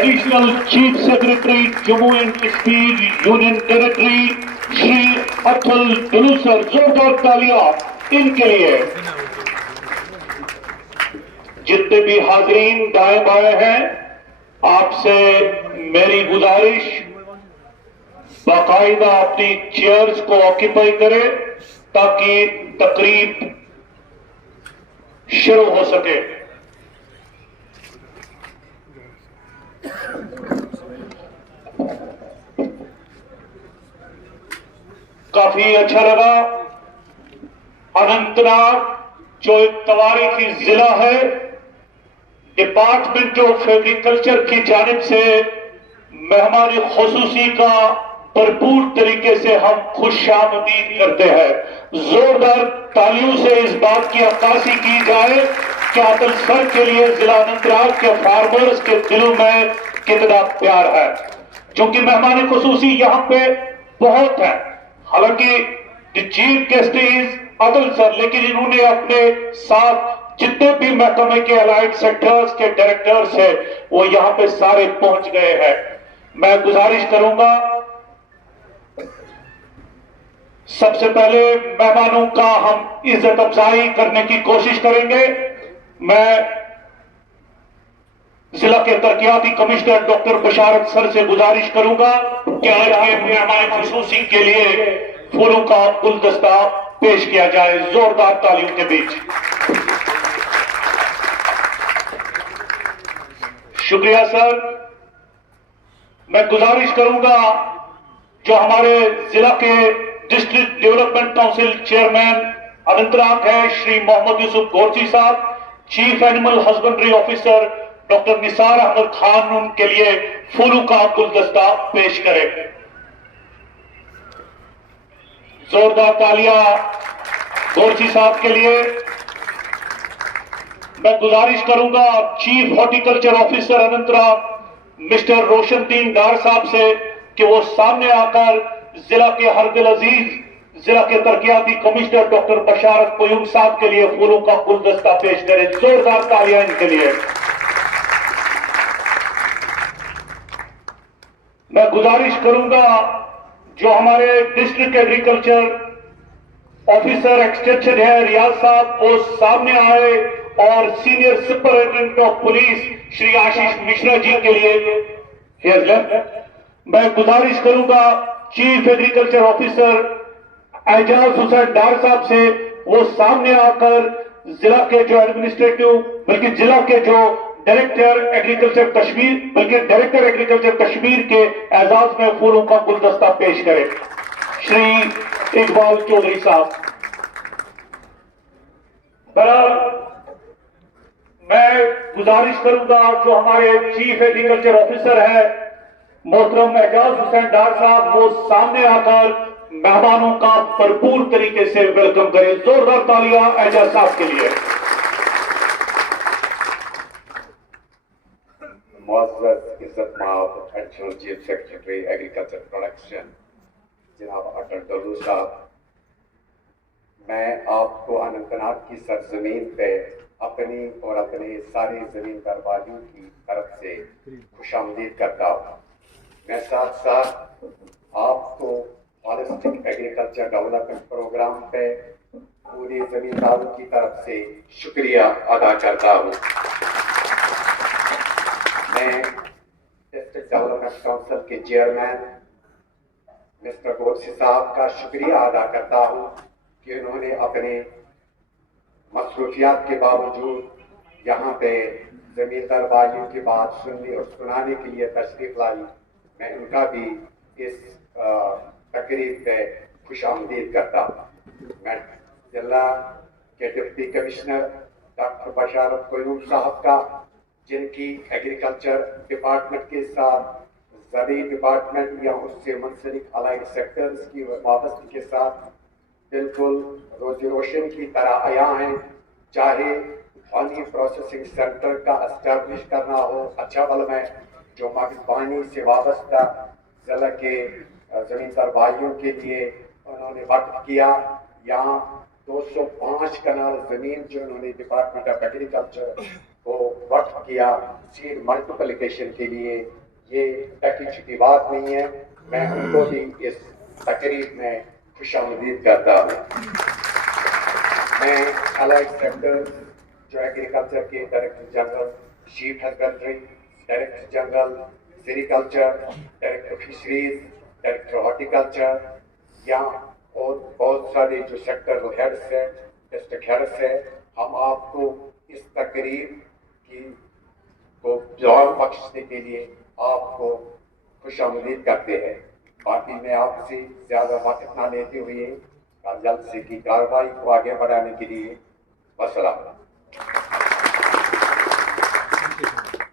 Additional Chief Secretary, Jammu and Kashmir Union Territory, Shri Atul डुलूसर, जोरदार तालियां इनके लिए। जितने भी हाजरीन दाएं बाएं हैं, आपसे मेरी गुजारिश, बाकायदा अपनी चेयर्स को ऑक्यूपाई करें ताकि तकरीब शुरू हो सके। काफी अच्छा लगा। अनंतनाग जो एक तवारीखी जिला है, डिपार्टमेंट ऑफ एग्रीकल्चर की जानिब से मेहमान खुसूसी का भरपूर तरीके से हम खुशामदीद करते हैं। जोरदार तालियों से इस बात की अक्कासी की जाए कि अमृतसर के लिए जिला अनंतनाग के फार्मर्स के दिलों में कितना प्यार है। क्योंकि मेहमान खुसूसी यहाँ पे बहुत है, हालांकि चीफ गेस्ट इज अमृतसर, लेकिन इन्होंने अपने साथ जितने भी महकमे के अलाइड सेक्टर्स के डायरेक्टर्स हैं वो यहाँ पे सारे पहुंच गए हैं। मैं गुजारिश करूंगा, सबसे पहले मेहमानों का हम इज्जत अफजाई करने की कोशिश करेंगे। मैं जिला के तरक्याती कमिश्नर डॉक्टर बशारत सर से गुजारिश करूंगा कि आज के मेहमान खुसूसी के लिए फूलों का गुलदस्ता पेश किया जाए, जोरदार तालियों के बीच। शुक्रिया सर। मैं गुजारिश करूंगा जो हमारे जिला के district development council chairman Anantnag है श्री मोहम्मद यूसुफ गोरची साहब, chief animal husbandry officer doctor Nisar Ahmed Khan उनके लिए फूलों का गुलदस्ता पेश करें। जोरदार तालियां गोरची साहब के लिए। मैं गुजारिश करूंगा chief horticulture officer Anantnag mister Roshandeen Dar साहब से कि वो सामने आकर जिला के हरदिल अजीज जिला के तरक्याती कमिश्नर डॉक्टर बशारत कोयूम साहब के लिए फूलों का गुलदस्ता पेश करें। जोरदार तालियां इनके लिए। मैं गुजारिश करूंगा जो हमारे डिस्ट्रिक्ट एग्रीकल्चर ऑफिसर एक्सटेंशन है रियाज साहब, वो सामने आए और senior superintendent of police Shri Ashish Mishra ji के लिए मैं गुजारिश करूंगा chief agriculture officer Ejaz Hussain Dar साहब से वो सामने आकर जिला के जो एडमिनिस्ट्रेटिव बल्कि जिला के जो डायरेक्टर एग्रीकल्चर कश्मीर के एजाज में फूलों का गुलदस्ता पेश करें। श्री इकबाल चौधरी साहब। मैं गुजारिश करूंगा जो हमारे चीफ एग्रीकल्चर ऑफिसर है मोहतरम एजाज हुसैन डार साहब, वो सामने आकर मेहमानों का भरपूर तरीके से वेलकम करें। जोरदार तालियां एजाज साहब के लिए। मुअज़्ज़ज़ इज़्ज़त-माब additional chief secretary agriculture production जनाब अटल डुल्लू साहब, मैं आपको अनंतनाग की सरजमीन पे अपनी और अपने सारे जमींदार वालियों की तरफ से खुशामदीद करता हूँ। मैं साथ साथ आपको हॉलिस्टिक एग्रीकल्चर डेवलपमेंट प्रोग्राम पे पूरे जमींदारों की तरफ से शुक्रिया अदा करता हूँ। मैं डिस्ट्रिक्ट डेवलपमेंट काउंसिल के चेयरमैन मिस्टर गोरसी साहब का शुक्रिया अदा करता हूँ कि उन्होंने अपने मसरूफियात के बावजूद यहाँ पे जमींदार भाइयों की बात सुनने और सुनाने के लिए तशरीफ लाई। मैं उनका भी इस तकरीब पे खुशामदीद करता हूँ। मैं जिला के डिप्टी कमिश्नर डॉक्टर बशारत कोयूम साहब का, जिनकी एग्रीकल्चर डिपार्टमेंट के साथ ज़रूरी डिपार्टमेंट या उससे मुंसलिक अलाइड सेक्टर्स की वाबस्तगी के साथ बिल्कुल रोजी रोशन की तरह आया हैं। चाहे पानी प्रोसेसिंग सेंटर का एस्टैब्लिश करना हो अच्छा बल में, जो पानी से वाबस्ता जिला के जमींदार भाइयों के लिए उन्होंने वक्फ किया, यहाँ 205 कनाल ज़मीन जो उन्होंने डिपार्टमेंट ऑफ एग्रीकल्चर کو وقف کیا سیڈ ملٹیپلیکیشن کے لیے، یہ ٹکی چھٹی بات نہیں ہے. میں ان کو بھی اس تقریب میں خوش آمدید کرتا ہوں. میں الائڈ سیکٹر جو ایگریکلچر کے director general, sheep husbandry director general, sericulture director fisheries, director horticulture, یہاں اور بہت سارے جو سیکٹر ہیڈس ہیں، ڈسٹرکٹ ہیڈس ہیں، ہم آپ کو اس تقریب کی کو جواب بخشنے کے لیے آپ کو خوش آمدید کرتے ہیں. باقی میں آپ سے زیادہ وقت نہ لیتے ہوئے جلد سے کی کارروائی کو آگے بڑھانے کے لیے وسلام.